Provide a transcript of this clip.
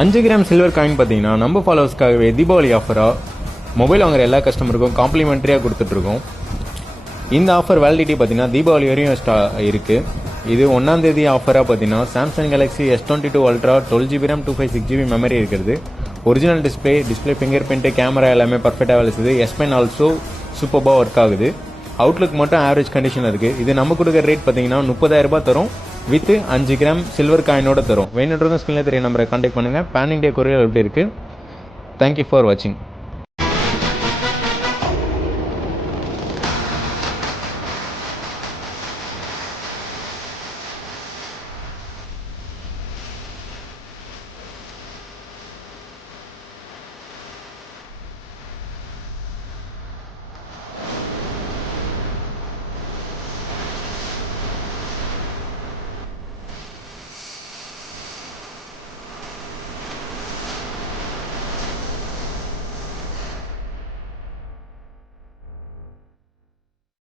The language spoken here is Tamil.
5 கிராம் சில்வர் காயின் பார்த்தீங்கன்னா நம்ம ஃபாலோவர்ஸ்க்காகவே தீபாவளி ஆஃபராக மொபைல் வாங்குற எல்லா கஸ்டமருக்கும் காம்ப்ளிமெண்ட்ரியாக கொடுத்துட்ருக்கோம். இந்த ஆஃபர் வேலிடிட்டி பார்த்தீங்கன்னா தீபாவளி வரையும் இருக்குது. இது 1ஆம் தேதி ஆஃபராக பார்த்தீங்கன்னா Samsung Galaxy S22 ultra 12GB RAM 256GB memory இருக்கிறது. Original display fingerprint camera எல்லாமே பர்ஃபெக்டாக வேலை செய்யுது. S Pen ஆல்சோ சூப்பராக ஒர்க் ஆகுது. அவுட்லுக் மட்டும் ஆவரேஜ் கண்டிஷன் இருக்குது. இது நம்ம கொடுக்குற ரேட் பார்த்தீங்கன்னா 30,000 தரும் வித் 5 கிராம் சில்வர் காயினோட தரும். வேணுன்றதும் ஸ்கிரீனில் தெரிய நம்பரை கான்டாக்ட் பண்ணுங்கள். பேன் இண்டியா கொரியர் எப்படி இருக்குது. தேங்க்யூ ஃபார் வாட்சிங்.